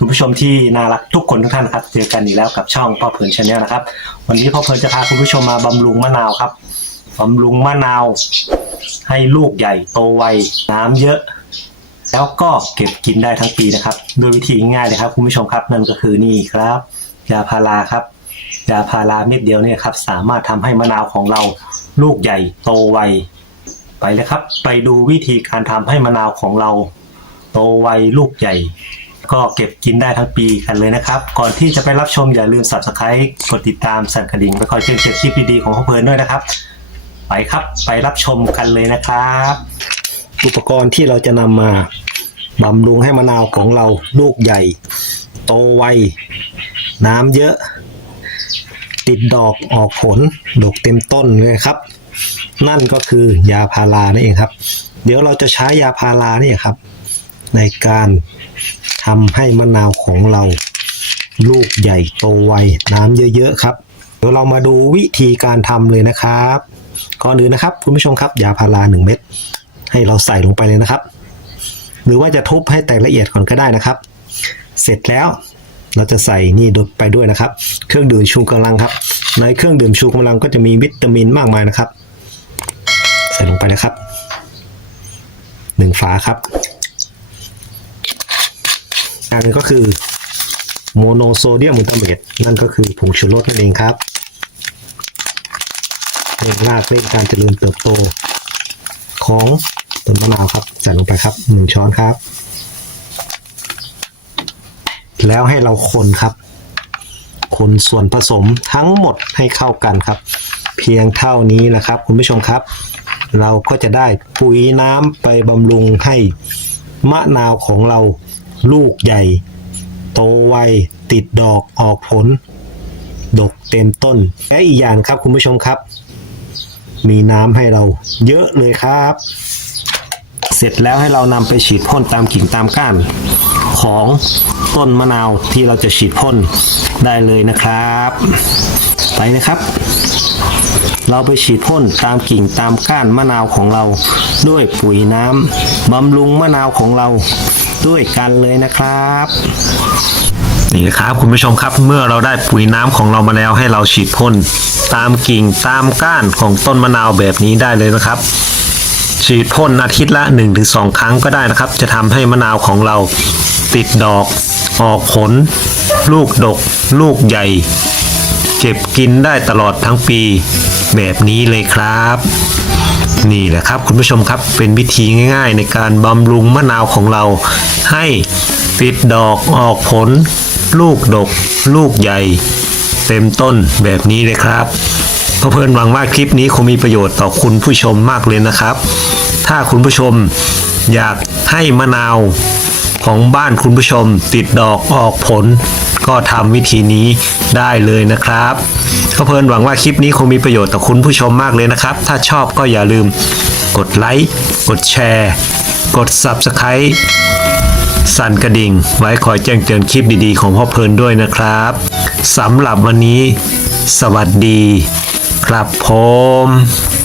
คุณผู้ชมที่น่ารักทุกคนทุกท่านนะครับเจอกันอีกแล้วกับช่องพ่อเพลินชาแนลนะครับ วันนี้พ่อเพลินจะพาคุณผู้ชมมาบำรุงมะนาวครับบำรุงมะนาว ให้ลูกใหญ่โตไวน้ำเยอะ แล้วก็เก็บกินได้ทั้งปีนะครับโดยวิธีง่ายๆเลยครับคุณผู้ชมครับนั่นก็คือนี่ครับยาพาราครับยาพาราเม็ดเดียวเนี่ยครับสามารถทำให้มะนาวของเราลูกใหญ่โตไวไปเลยครับ ไปดูวิธีการทำให้มะนาวของเรา โตไวลูกใหญ่ ก็เก็บกินได้ทั้งปีกันเลยนะครับ ก่อนที่จะไปรับชมอย่าลืม subscribe กดติดตามสั่นกระดิ่งไปคอยแจ้งเตือนคลิปดีๆของพ่อเพลินด้วยนะครับ ไปครับไปรับชมกันเลยนะครับ อุปกรณ์ที่เราจะนำมาบำรุงให้มะนาวของเราลูกใหญ่ โตไว น้ำเยอะ ติดดอกออกผลดกเต็มต้นเลยครับ นั่นก็คือยาพารานั่นเองครับ เดี๋ยวเราจะใช้ยาพารานี่ครับ ในการ ทำให้มะนาวของเรา ลูกใหญ่โตไวน้ำเยอะๆครับ เดี๋ยวเรามาดูวิธีการทำเลยนะครับก่อนอื่นนะครับ คุณผู้ชมครับยาพาราหนึ่งเม็ดให้เราใส่ลงไปเลยนะครับ หรือว่าจะทุบให้แตกละเอียดก่อนก็ได้นะครับ เสร็จแล้วเราจะใส่นี่ไปด้วยนะครับ เครื่องดื่มชูกำลังครับ ในเครื่องดื่มชูกำลังก็จะมีวิตามินมากมายนะครับ ใส่ลงไปนะครับหนึ่งฝาครับ อันก็คือโมโนโซเดียมมูตาเมตนั่นก็คือผงชูรสนั่นเองครับเร่งรากเร่งการเจริญเติบโต ของต้นมะนาวครับใส่ลงไปครับหนึ่งช้อนครับ แล้วให้เราคนครับ คนส่วนผสมทั้งหมดให้เข้ากันครับ เพียงเท่านี้นะครับ คุณผู้ชมครับ เราก็จะได้ปุ๋ยน้ำไปบำรุงให้มะนาวของเรา ลูกใหญ่ โตไวติดดอกออกผล ดกเต็มต้น และอีกอย่างครับคุณผู้ชมครับ มีน้ำให้เราเยอะเลยครับ เสร็จแล้วให้เรานำไปฉีดพ่นตามกิ่งตามก้านของต้นมะนาวที่เราจะฉีดพ่นได้เลยนะครับ ไปนะครับ เราไปฉีดพ่นตามกิ่งตามก้านมะนาวของเรา ด้วยปุ๋ยน้ำบำรุงมะนาวของเรา ด้วยกันเลยนะครับนี่ครับคุณผู้ชมครับเมื่อเราได้ปุ๋ยน้ำของเรามาแล้วให้เราฉีดพ่นตามกิ่งตามก้านของต้นมะนาวแบบนี้ได้เลยนะครับ ฉีดพ่นอาทิตย์ละ 1-2 ครั้งก็ได้นะครับ จะทำให้มะนาวของเราติดดอก ออกผล ลูกดก ลูกใหญ่ เก็บกินได้ตลอดทั้งปีแบบนี้เลยครับ นี่แหละครับคุณผู้ชมครับเป็นวิธีง่ายๆ ในการบำรุงมะนาวของเรา ให้ติดดอกออกผล ลูกดก ลูกใหญ่ เต็มต้นแบบนี้เลยครับเพื่อนหวังว่าคลิปนี้คงมีประโยชน์ต่อคุณผู้ชมมากเลยนะครับ ถ้าคุณผู้ชมอยากให้มะนาวของบ้านคุณผู้ชมติดดอกออกผล ก็ทำวิธีนี้ได้เลยนะครับก็เพื่อนหวังว่าคลิปนี้คงมีประโยชน์ต่อคุณผู้ชมมากเลยนะครับ ถ้าชอบก็อย่าลืมกดไลค์กดแชร์ กด Subscribe สั่นกระดิ่ง ไว้คอยแจ้งเตือนคลิปดีๆของพ่อเพลินด้วยนะครับสำหรับวันนี้ สวัสดี ครับผม